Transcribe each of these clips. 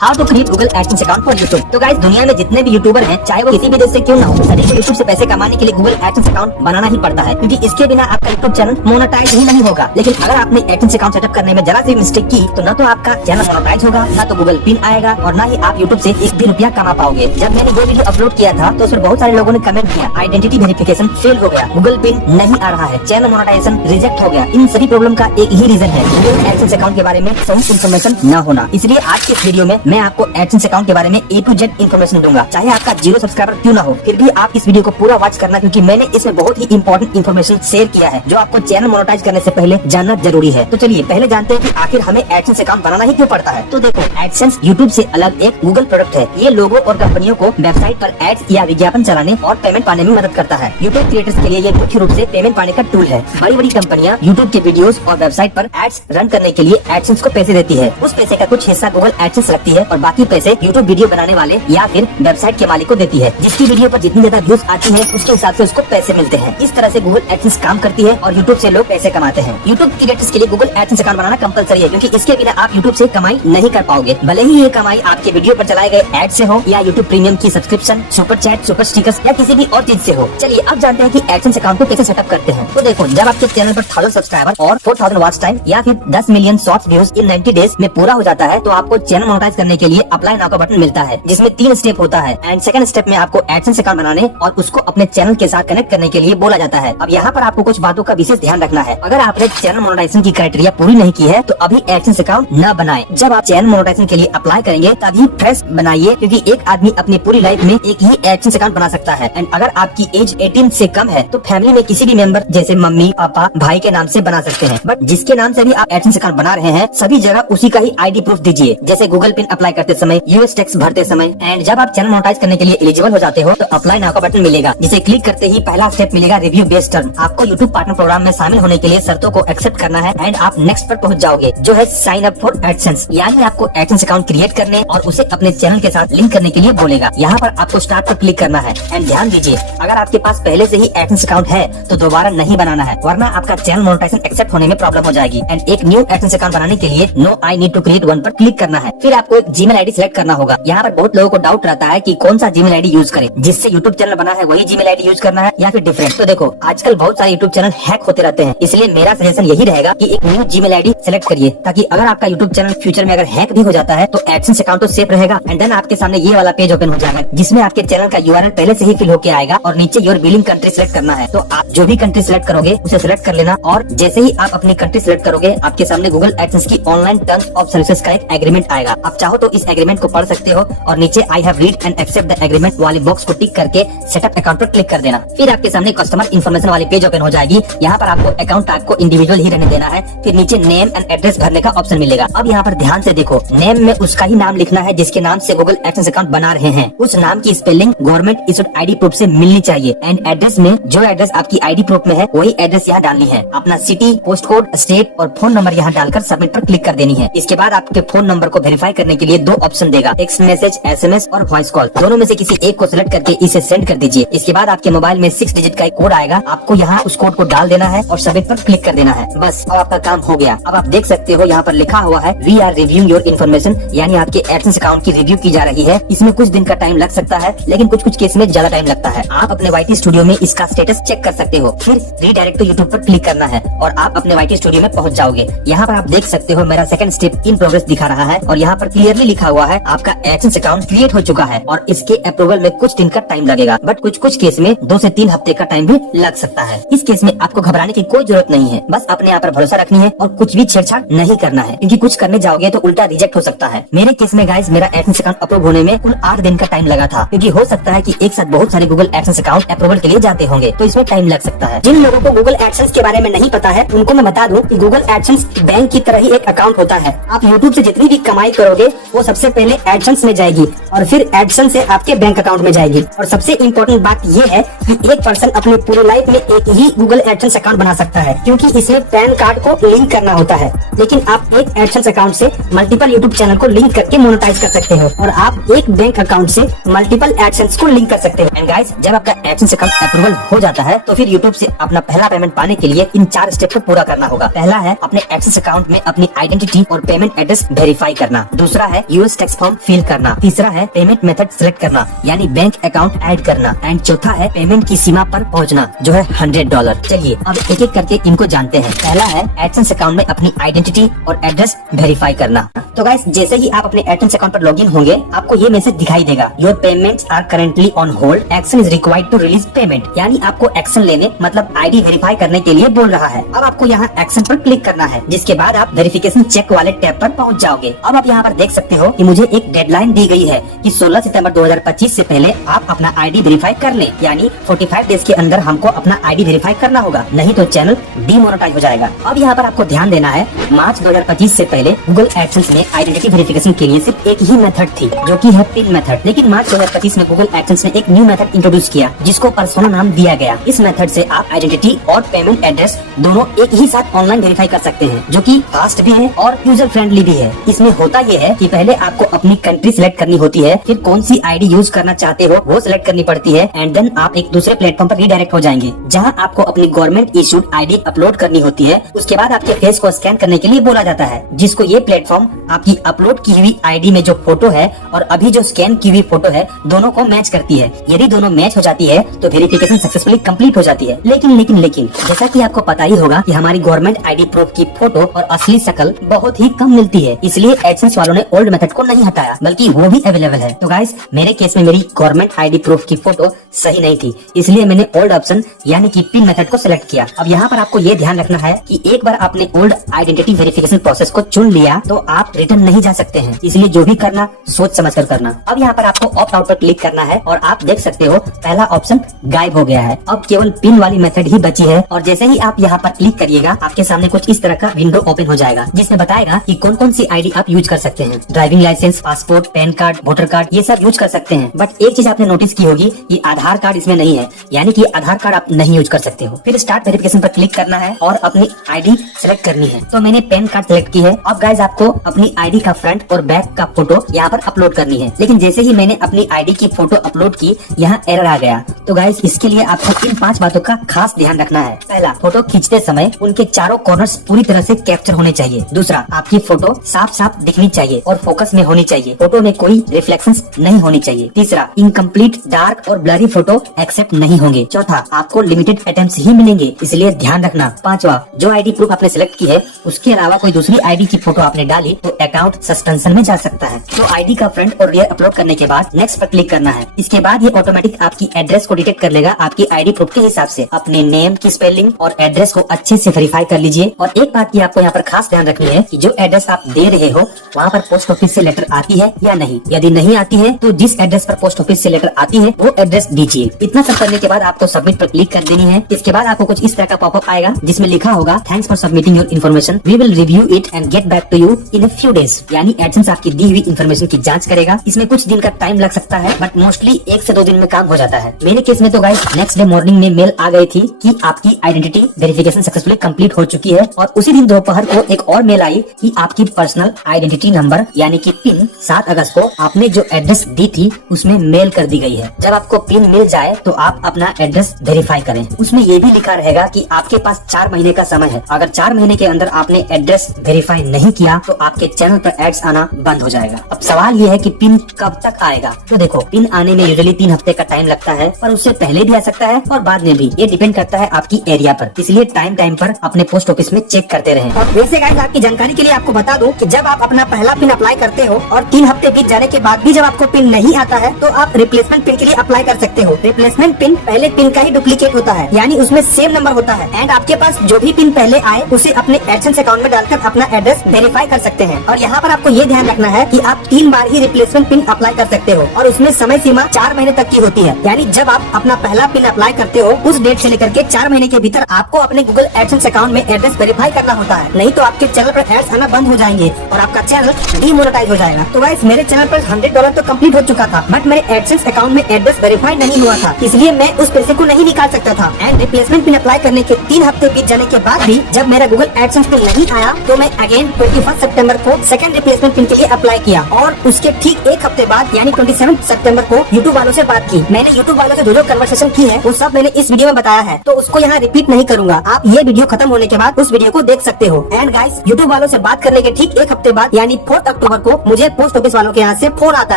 How to create Google AdSense account for YouTube. तो guys दुनिया में जितने भी यूट्यूबर हैं, चाहे वो किसी भी देश से क्यों ना हो, सभी को यूट्यूब से पैसे कमाने के लिए गूगल एडसेंस अकाउंट बनाना ही पड़ता है, क्योंकि इसके बिना आपका यूट्यूब चैनल मोनेटाइज ही नहीं होगा। लेकिन अगर आपने एडसेंस अकाउंट सेटअप करने में जरा सी मिस्टेक की तो न तो आपका चैनल मोनेटाइज होगा, न तो गूगल पिन आएगा और न ही आप यूट्यूब से एक भी रुपया कमा पाओगे। जब मैंने ये वीडियो अपलोड किया था तो उसमें बहुत सारे लोगों ने कमेंट किया आइडेंटिटी वेरिफिकेशन फेल हो गया, गूगल पिन नहीं आ रहा है, चैनल मोनेटाइजेशन रिजेक्ट हो गया। इन सभी प्रॉब्लम का एक ही रीजन है, गूगल एडसेंस अकाउंट के बारे में सही इन्फॉर्मेशन न होना। इसलिए आज के इस वीडियो में मैं आपको एडसेंस अकाउंट के बारे में A to Z इन्फॉर्मेशन दूंगा। चाहे आपका 0 सब्सक्राइबर क्यों ना हो, फिर भी आप इस वीडियो को पूरा वॉच करना, क्योंकि मैंने इसमें बहुत ही इंपॉर्टेंट इन्फॉर्मेशन शेयर किया है जो आपको चैनल मोनेटाइज करने से पहले जानना जरूरी है। तो चलिए पहले जानते हैं कि आखिर हमें एडसेंस अकाउंट बनाना ही क्यों पड़ता है। तो देखो, एडसेंस यूट्यूब से अलग एक गूगल प्रोडक्ट है। ये लोगों और कंपनियों को वेबसाइट पर एड्स या विज्ञापन चलाने और पेमेंट पाने में मदद करता है। यूट्यूब क्रिएटर्स के लिए ये मुख्य रूप से पेमेंट पाने का टूल है। बड़ी बड़ी कंपनियां यूट्यूब के वीडियोस और वेबसाइट पर एड्स रन करने के लिए एडसेंस को पैसे देती है। उस पैसे का कुछ हिस्सा गूगल एडसेंस रखती है और बाकी पैसे यूट्यूब वीडियो बनाने वाले या फिर वेबसाइट के मालिक को देती है। जिसकी वीडियो पर जितनी ज्यादा व्यूज आती है उसके हिसाब से उसको पैसे मिलते हैं। इस तरह से गूगल एडसेंस काम करती है और यूट्यूब से लोग पैसे कमाते हैं। यूट्यूब क्रिएटर्स के लिए गूगल एडसेंस अकाउंट बनाना कंपलसरी है, क्योंकि इसके बिना आप यूट्यूब से कमाई नहीं कर पाओगे। भले ही ये कमाई आपके वीडियो पर चलाए गए एड से हो या यूट्यूब प्रीमियम की subscription, super chat, super stickers या किसी भी और चीज से हो। चलिए अब जानते हैं कि एडसेंस अकाउंट को कैसे सेटअप करते हैं। तो देखो, जब आपके चैनल पर 1000 सब्सक्राइबर और 4000 वॉच टाइम या फिर 10 million shorts views in 90 days में पूरा हो जाता है, तो आपको चैनल मोनेटाइज करने के लिए अप्लाई नाउ का बटन मिलता है, जिसमें 3 स्टेप होता है। एंड सेकंड स्टेप में आपको एडसेंस अकाउंट बनाने और उसको अपने चैनल के साथ कनेक्ट करने के लिए बोला जाता है। अब यहाँ पर आपको कुछ बातों का विशेष ध्यान रखना है। अगर आपने चैनल मोनेटाइजेशन की क्राइटेरिया पूरी नहीं की है तो अभी एडसेंस अकाउंट न बनाएं। जब आप चैनल मोनेटाइजेशन के लिए अप्लाई करेंगे तभी फ्रेश बनाइए, क्योंकि एक आदमी अपनी पूरी लाइफ में एक ही एडसेंस अकाउंट बना सकता है। एंड अगर आपकी एज 18 से कम है तो फैमिली में किसी भी मेंबर जैसे मम्मी, पापा, भाई के नाम से बना सकते हैं। बट जिसके नाम से भी आप एडसेंस अकाउंट बना रहे हैं, सभी जगह उसी का ही आईडी प्रूफ दीजिए, जैसे गूगल पिन अप्लाई करते समय, यूएस टैक्स भरते समय। एंड जब आप चैनल मोनेटाइज करने के लिए एलिजिबल हो जाते हो तो अप्लाई नाउ का बटन मिलेगा, जिसे क्लिक करते ही पहला स्टेप मिलेगा रिव्यू बेस्ड टर्म। आपको यूट्यूब पार्टनर प्रोग्राम में शामिल होने के लिए शर्तों को एक्सेप्ट करना है एंड आप नेक्स्ट पर पहुंच जाओगे, जो है साइन अप फॉर एडसेंस। यानी आपको एडसेंस अकाउंट क्रिएट करने और उसे अपने चैनल के साथ लिंक करने के लिए बोलेगा। यहाँ पर आपको स्टार्ट पर क्लिक करना है। एंड ध्यान दीजिए, अगर आपके पास पहले से ही एडसेंस अकाउंट है तो दोबारा नहीं बनाना है, वरना आपका चैनल मोनेटाइजेशन एक्सेप्ट होने में प्रॉब्लम हो जाएगी। एंड एक न्यू एडसेंस अकाउंट बनाने के लिए no I need to create one पर क्लिक करना है। फिर आपको एक जीमेल आईडी सिलेक्ट करना होगा। यहाँ पर बहुत लोगों को डाउट रहता है कि कौन सा जीमेल आईडी यूज करें, जिससे यूट्यूब चैनल बना है वही जीमेल आईडी यूज करना है या फिर डिफरेंट। तो देखो, आजकल बहुत सारे यूट्यूब चैनल हैक होते रहते हैं, इसलिए मेरा सजेशन यही रहेगा कि एक न्यू जीमेल आईडी सेलेक्ट करिए, ताकि अगर आपका यूट्यूब चैनल फ्यूचर में अगर हैक भी हो जाता है तो एडसेंस अकाउंट तो सेफ रहेगा। एंड देन आपके सामने ये वाला पेज ओपन हो जाएगा, जिसमें आपके चैनल का यूआरएल पहले से ही फिल होके आएगा और नीचे योर बिलिंग कंट्री सिलेक्ट करना है। तो आप जो भी कंट्री सिलेक्ट करोगे उसे सिलेक्ट कर लेना, और जैसे ही आप अपनी कंट्री सिलेक्ट करोगे आपके सामने गूगल एडसेंस की ऑनलाइन टर्म्स ऑफ सर्विसेज का एक एग्रीमेंट आएगा। आप चाहो तो इस एग्रीमेंट को पढ़ सकते हो और नीचे I have read and accept the agreement वाले बॉक्स को टिक करके सेटअप अकाउंट पर क्लिक कर देना। फिर आपके सामने कस्टमर इन्फॉर्मेशन वाली पेज ओपन हो जाएगी। यहाँ पर आपको अकाउंट टाइप को इंडिविजुअल ही रहने देना है। फिर नीचे नेम एंड एड्रेस भरने का ऑप्शन मिलेगा। अब यहाँ पर ध्यान से देखो, नेम में उसका ही नाम लिखना है जिसके नाम से गूगल एडसेंस अकाउंट बना रहे हैं। उस नाम की spelling government issued ID proof से मिलनी चाहिए। एंड एड्रेस में जो एड्रेस आपकी आईडी प्रूफ में है वही एड्रेस यहाँ डालनी है। अपना सिटी, पोस्ट कोड, स्टेट और फोन नंबर यहाँ डालकर सबमिट पर क्लिक कर देनी है। इसके बाद आपके फोन नंबर को वेरीफाई करने के लिए 2 ऑप्शन देगा, टेक्स्ट मैसेज, SMS और वॉइस कॉल। दोनों में से किसी एक को सिलेक्ट करके इसे सेंड कर दीजिए। इसके बाद आपके मोबाइल में 6 डिजिट का एक कोड आएगा, आपको यहाँ उस कोड को डाल देना है और सबमिट पर क्लिक कर देना है। बस अब आपका काम हो गया। अब आप देख सकते हो यहाँ पर लिखा हुआ है we are reviewing your information, यानी आपके एडसेंस अकाउंट की रिव्यू की जा रही है। इसमें कुछ दिन का टाइम लग सकता है, लेकिन कुछ केस में ज्यादा टाइम लगता है। आप अपने YT स्टूडियो में इसका स्टेटस चेक कर सकते हो। फिर रीडायरेक्ट टू यूट्यूब पर क्लिक करना है और आप अपने YT स्टूडियो में पहुंच जाओगे। यहाँ पर आप देख सकते हो मेरा सेकंड स्टेप इन प्रोग्रेस दिखा रहा है और यहाँ पर क्लियरली लिखा हुआ है आपका एडसेंस अकाउंट क्रिएट हो चुका है और इसके अप्रूवल में कुछ दिन का टाइम लगेगा। बट कुछ केस में 2 से 3 हफ्ते का टाइम भी लग सकता है। इस केस में आपको घबराने की कोई जरूरत नहीं है, बस अपने आप पर भरोसा रखनी है और कुछ भी छेड़छाड़ नहीं करना है, क्योंकि कुछ करने जाओगे तो उल्टा रिजेक्ट हो सकता है। मेरे केस में गाइस मेरा एडसेंस अकाउंट अप्रूव होने में कुल 8 दिन का टाइम लगा था, क्योंकि हो सकता है कि एक साथ बहुत सारे गूगल एडसेंस अकाउंट अप्रूवल के लिए जाते होंगे, तो इसमें टाइम लग सकता है। जिन लोगों को गूगल एडसेंस के बारे में नहीं पता है उनको मैं बता दूं कि गूगल एडसेंस बैंक की तरह ही एक अकाउंट होता है। आप यूट्यूब से जितनी भी कमाई करोगे वो सबसे पहले एडसेंस में जाएगी और फिर एडसेंस से आपके बैंक अकाउंट में जाएगी। और सबसे इम्पोर्टेंट बात ये है कि एक पर्सन अपनी पूरी लाइफ में एक ही गूगल एडसेंस अकाउंट बना सकता है, क्योंकि इसमें पैन कार्ड को लिंक करना होता है। लेकिन आप एक एडसेंस अकाउंट से मल्टीपल यूट्यूब चैनल को लिंक करके मोनेटाइज कर सकते हो और आप एक बैंक अकाउंट से मल्टीपल एडसेंस को लिंक कर सकते हो। एंड गाइस, जब आपका एडसेंस अकाउंट अप्रूवल हो जाता है तो फिर यूट्यूब से अपना पहला पेमेंट पाने के लिए इन 4 स्टेप को पूरा करना होगा। पहला है अपने एडसेंस अकाउंट में अपनी आइडेंटिटी और पेमेंट एड्रेस वेरीफाई करना। दूसरा है यूएस टैक्स फॉर्म फिल करना, तीसरा है पेमेंट मेथड सिलेक्ट करना यानी बैंक अकाउंट ऐड करना, एंड चौथा है पेमेंट की सीमा पर पहुंचना जो है $100। चलिए अब एक एक करके इनको जानते हैं। पहला है एडसेंस अकाउंट में अपनी आइडेंटिटी और एड्रेस वेरीफाई करना। तो गाइस जैसे ही आप अपने एडसेंस अकाउंट पर लॉगिन होंगे आपको ये मैसेज दिखाई देगा, your payments are currently on hold, action is required to release payment, यानी आपको एक्शन लेने मतलब आईडी वेरीफाई करने के लिए बोल रहा है। अब आपको यहाँ एक्शन पर क्लिक करना है, जिसके बाद आप वेरिफिकेशन चेक वाले टैब पर पहुँच जाओगे। अब आप यहाँ पर देख सकते हो कि मुझे एक डेडलाइन दी गई है कि 16 सितंबर 2025 से पहले आप अपना आईडी वेरीफाई कर लें, यानी 45 डेज के अंदर हमको अपना आईडी वेरीफाई करना होगा, नहीं तो चैनल डीमोनेटाइज हो जाएगा। अब यहाँ पर आपको ध्यान देना है, मार्च 2025 से पहले गूगल एडसेंस में आइडेंटिटी वेरिफिकेशन के लिए सिर्फ एक ही मेथड थी जो कि है पिन मेथड, लेकिन मार्च 2025 में गूगल एडसेंस ने एक न्यू मेथड इंट्रोड्यूस किया जिसको पर्सोना नाम दिया गया। इस मेथड से आप आइडेंटिटी और पेमेंट एड्रेस दोनों एक ही साथ ऑनलाइन वेरीफाई कर सकते हैं, जो कि फास्ट भी है और यूजर फ्रेंडली भी है। इसमें होता ये है कि पहले आपको अपनी कंट्री सिलेक्ट करनी होती है, फिर कौन सी आईडी यूज करना चाहते हो वो सिलेक्ट करनी पड़ती है, एंड देन आप एक दूसरे प्लेटफॉर्म पर रीडायरेक्ट हो जाएंगे जहां आपको अपनी गवर्नमेंट इशूड आईडी अपलोड करनी होती है। उसके बाद आपके फेस को स्कैन करने के लिए बोला जाता है, जिसको ये प्लेटफॉर्म आपकी अपलोड की हुई आईडी में जो फोटो है और अभी जो स्कैन की हुई फोटो है दोनों को मैच करती है। यदि दोनों मैच हो जाती है तो वेरिफिकेशन सक्सेसफुली कंप्लीट हो जाती है। लेकिन जैसा कि आपको पता ही होगा कि हमारी गवर्नमेंट आईडी प्रूफ की फोटो और असली शक्ल बहुत ही कम मिलती है, इसलिए एडसेंस वालों ने ओल्ड मेथड को नहीं हटाया बल्कि वो भी अवेलेबल है। तो गाइस मेरे केस में मेरी गवर्नमेंट आईडी प्रूफ की फोटो सही नहीं थी, इसलिए मैंने ओल्ड ऑप्शन यानी कि पिन मेथड को सिलेक्ट किया। अब यहाँ पर आपको ये ध्यान रखना है कि एक बार आपने ओल्ड आइडेंटिटी वेरिफिकेशन प्रोसेस को चुन लिया तो आप रिटर्न नहीं जा सकते हैं, इसलिए जो भी करना सोच समझ कर करना। अब यहाँ पर आपको ऑप्ट आउट पर क्लिक करना है और आप देख सकते हो पहला ऑप्शन गायब हो गया है, अब केवल पिन वाली मेथड ही बची है। और जैसे ही आप यहाँ पर क्लिक करिएगा आपके सामने कुछ इस तरह का विंडो ओपन हो जाएगा, जिसमें बताएगा कि कौन कौन सी आईडी आप यूज कर सकते हैं। Driving licence, passport, PAN card, voter card ये सब यूज कर सकते हैं, बट एक चीज आपने नोटिस की होगी कि आधार कार्ड इसमें नहीं है, यानी कि आधार कार्ड आप नहीं यूज कर सकते हो। फिर स्टार्ट वेरिफिकेशन पर क्लिक करना है और अपनी आईडी सेलेक्ट करनी है। तो मैंने पैन कार्ड सेलेक्ट की है। अब गाइज आपको अपनी आईडी का फ्रंट और बैक का फोटो यहाँ पर अपलोड करनी है, लेकिन जैसे ही मैंने अपनी आईडी की फोटो अपलोड की यहाँ एरर आ गया। तो गाइज इसके लिए आपको इन 5 बातों का खास ध्यान रखना है। पहला, फोटो खींचते समय उनके चारों कॉर्नर्स पूरी तरह से कैप्चर होने चाहिए। दूसरा, आपकी फोटो साफ साफ दिखनी चाहिए और फोकस में होनी चाहिए, फोटो में कोई रिफ्लेक्शंस नहीं होनी चाहिए। तीसरा, इनकम्प्लीट, डार्क और ब्लरी फोटो एक्सेप्ट नहीं होंगे। चौथा, आपको लिमिटेड अटेम्प्ट्स ही मिलेंगे, इसलिए ध्यान रखना। पांचवा, जो आईडी प्रूफ आपने सिलेक्ट की है उसके अलावा कोई दूसरी आईडी की फोटो आपने डाली तो अकाउंट सस्पेंशन में जा सकता है। तो आईडी का फ्रंट और रियर अपलोड करने के बाद नेक्स्ट पर क्लिक करना है। इसके बाद ये ऑटोमेटिक आपकी एड्रेस को डिटेक्ट कर लेगा आपकी आईडी प्रूफ के हिसाब से। अपने नेम की स्पेलिंग और एड्रेस को अच्छे से वेरीफाई कर लीजिए। और एक बात की आपको यहाँ पर खास ध्यान रखनी है कि जो एड्रेस आप दे रहे हो वहाँ पर पोस्ट ऑफिस से लेटर आती है या नहीं। यदि नहीं आती है तो जिस एड्रेस पर पोस्ट ऑफिस से लेटर आती है वो एड्रेस दीजिए। इतना सब करने के बाद आपको सबमिट पर क्लिक कर देनी है। इसके बाद आपको कुछ इस तरह का पॉपअप आएगा जिसमें लिखा होगा, thanks for submitting your information, we will review it and get back to you in a few days. यानी एडसेंस आपकी दी हुई इन्फॉर्मेशन की जांच करेगा। इसमें कुछ दिन का टाइम लग सकता है, बट मोस्टली 1 से 2 दिन में काम हो जाता है। मेरे केस में तो गाइस नेक्स्ट डे मॉर्निंग में मेल आ गई थी कि आपकी आइडेंटिटी वेरिफिकेशन सक्सेसफुली कंप्लीट हो चुकी है। और उसी दिन दोपहर को एक और मेल आई कि आपकी पर्सनल आइडेंटिटी नंबर यानी कि पिन 7 अगस्त को आपने जो एड्रेस दी थी उसमें मेल कर दी गई है। जब आपको पिन मिल जाए तो आप अपना एड्रेस वेरीफाई करें। उसमें ये भी लिखा रहेगा कि आपके पास 4 महीने का समय है। अगर 4 महीने के अंदर आपने एड्रेस वेरीफाई नहीं किया तो आपके चैनल पर एड्स आना बंद हो जाएगा। अब सवाल ये है कि पिन कब तक आएगा। तो देखो, पिन आने में यूजुअली 3 हफ्ते का टाइम लगता है, पर उससे पहले भी आ सकता है और बाद में भी। ये डिपेंड करता है आपकी एरिया पर, इसलिए टाइम पर अपने पोस्ट ऑफिस में चेक करते रहें। और वैसे गाइस आपकी जानकारी के लिए आपको बता दूं कि जब आप अपना पहला पिन अप्लाई करते हो और 3 हफ्ते बीत जाने के बाद भी जब आपको पिन नहीं आता है तो आप रिप्लेसमेंट पिन के लिए अप्लाई कर सकते हो। रिप्लेसमेंट पिन पहले पिन का ही डुप्लीकेट होता है, यानी उसमें सेम नंबर होता है, एंड आपके पास जो भी पिन पहले आए उसे अपने एडसेंस अकाउंट में डालकर अपना एड्रेस वेरीफाई कर सकते हैं। और यहाँ पर आपको ये ध्यान रखना है कि आप 3 बार ही रिप्लेसमेंट पिन अप्लाई कर सकते हो और उसमें समय सीमा 4 महीने तक की होती है। यानी जब आप अपना पहला पिन अप्लाई करते हो उस डेट से लेकर के 4 महीने के भीतर आपको अपने गूगल एडसेंस अकाउंट में एड्रेस वेरीफाई करना होता है, नहीं तो आपके चैनल पर एड्स आना बंद हो जाएंगे और आपका चैनल डीमोनेटाइज हो जाएगा। तो गाइस मेरे चैनल पर $100 तो कंप्लीट हो चुका था, बट मेरे एडसेंस अकाउंट में एड्रेस वेरीफाई नहीं हुआ था, इसलिए मैं उस पैसे को नहीं निकाल सकता था। एंड रिप्लेसमेंट पिन अप्लाई करने के 3 हफ्ते बीत जाने के बाद भी जब मेरा गूगल एडसेंस पिन नहीं आया तो मैं अगेन 21 सितंबर को सेकंड रिप्लेसमेंट पिन के लिए अप्लाई किया और उसके ठीक 1 हफ्ते बाद यानी 27 सितंबर को यूट्यूब वालों से बात की। मैंने यूट्यूब वालों से जो कन्वर्सेशन की है वो सब मैंने इस वीडियो में बताया है, तो उसको यहाँ रिपीट नहीं करूंगा। आप ये वीडियो खत्म होने के बाद उस वीडियो को देख सकते हो। एंड गाइस यूट्यूब वालों से बात करने के ठीक 1 हफ्ते बाद यानी 4 अक्टूबर को मुझे पोस्ट ऑफिस वालों के यहाँ से फोन आता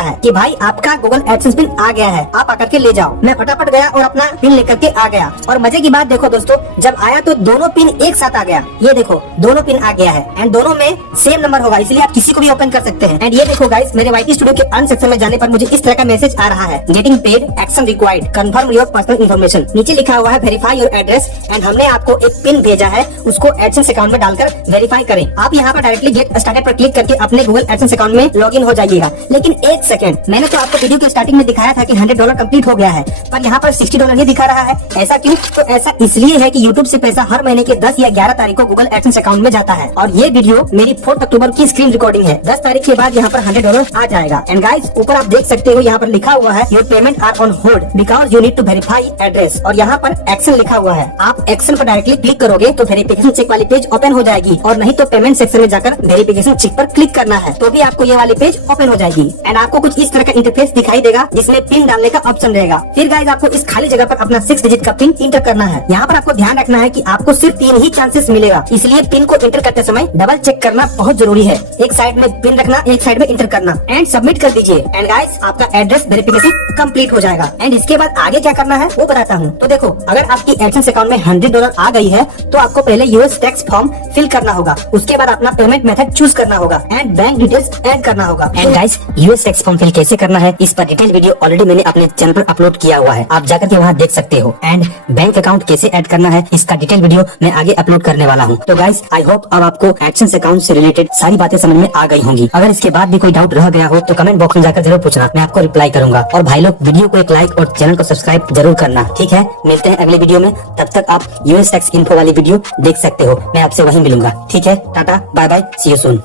है कि भाई आपका गूगल एडसेंस पिन आ गया है, आप आकर के ले जाओ। मैं फटाफट गया और अपना पिन लेकर के आ गया। और मजे की बात देखो दोस्तों, जब आया तो दोनों पिन एक साथ आ गया। ये देखो दोनों पिन आ गया है एंड दोनों में सेम नंबर होगा, इसलिए आप किसी को भी ओपन कर सकते हैं। एंड ये देखो गाइस, मेरे YT स्टूडियो के अर्न सेक्शन में जाने पर मुझे इस तरह का मैसेज आ रहा है, getting paid, action required, confirm your personal information. नीचे लिखा हुआ है वेरीफाई योर एड्रेस एंड हमने आपको एक पिन भेजा है, उसको एडसेंस अकाउंट में डालकर वेरीफाई करें। आप यहाँ पर डायरेक्टली गेट स्टार्टेड पर क्लिक करके अपने गूगल एडसेंस अकाउंट में लॉगिन हो जाइएगा। लेकिन एक सेकंड, मैंने तो आपको वीडियो के स्टार्टिंग में दिखाया था कि $100 कंप्लीट हो गया है, पर यहाँ पर $60 ही दिखा रहा है। ऐसा क्यों? तो ऐसा इसलिए है कि यूट्यूब से पैसा हर महीने के 10 या 11 तारीख को गूगल एडसेंस अकाउंट में जाता है। और ये वीडियो मेरी 4 अक्टूबर की स्क्रीन रिकॉर्डिंग है। 10 तारीख के बाद यहाँ पर $100 आ जाएगा। एंड गाइस, ऊपर आप देख सकते हो यहाँ पर लिखा हुआ है your payment are on hold because you need to verify address, और यहाँ पर एक्शन लिखा हुआ है। आप एक्शन पर डायरेक्टली क्लिक करोगे तो वेरिफिकेशन चेक वाली पेज ओपन हो जाएगी, और नहीं तो पेमेंट सेक्शन में जाकर वेरिफिकेशन चेक पर क्लिक करना है तो भी आपको ये वाली पेज ओपन हो जाएगी। एंड आपको कुछ इस तरह का इंटरफेस दिखाई देगा जिसमें पिन डालने का ऑप्शन रहेगा। फिर गाइस, आपको इस खाली जगह पर अपना 6 डिजिट का पिन इंटर करना है। यहाँ पर आपको ध्यान रखना है कि आपको सिर्फ 3 ही चांसेस मिलेगा, इसलिए पिन को इंटर करते समय डबल चेक करना बहुत जरूरी है। एक साइड में पिन रखना, एक साइड में इंटर करना एंड सबमिट कर दीजिए। एंड गाइस, आपका एड्रेस वेरिफिकेशन कंप्लीट हो जाएगा। एंड इसके बाद आगे क्या करना है वो बताता हूँ। तो देखो, अगर आपकी एडसेंस अकाउंट में $100 आ गई है तो आपको पहले यूएस टैक्स फॉर्म फिल करना होगा, उसके बाद अपना पेमेंट मेथड चूज करना होगा एंड बैंक डिटेल्स ऐड करना होगा। And guys, US tax form fill कैसे करना है इस पर डिटेल वीडियो ऑलरेडी मैंने अपने चैनल पर अपलोड किया हुआ है, आप जाकर के वहाँ देख सकते हो। एंड बैंक अकाउंट कैसे ऐड करना है इसका डिटेल वीडियो मैं आगे अपलोड करने वाला हूँ। तो गाइस, आई होप अब आपको एडसेंस अकाउंट से रिलेटेड सारी बातें समझ में आ गई होंगी। अगर इसके बाद भी कोई डाउट रह गया हो तो कमेंट बॉक्स में जाकर जरूर पूछना, मैं आपको रिप्लाई करूंगा। और भाई लोग, वीडियो को एक लाइक और चैनल को सब्सक्राइब जरूर करना, ठीक है? मिलते हैं अगले वीडियो में, तब तक आप यूएस टैक्स इन्फो वाली वीडियो देख सकते हो। मैं आपसे वहीं मिलूंगा, ठीक है? Tata, bye bye, see you soon.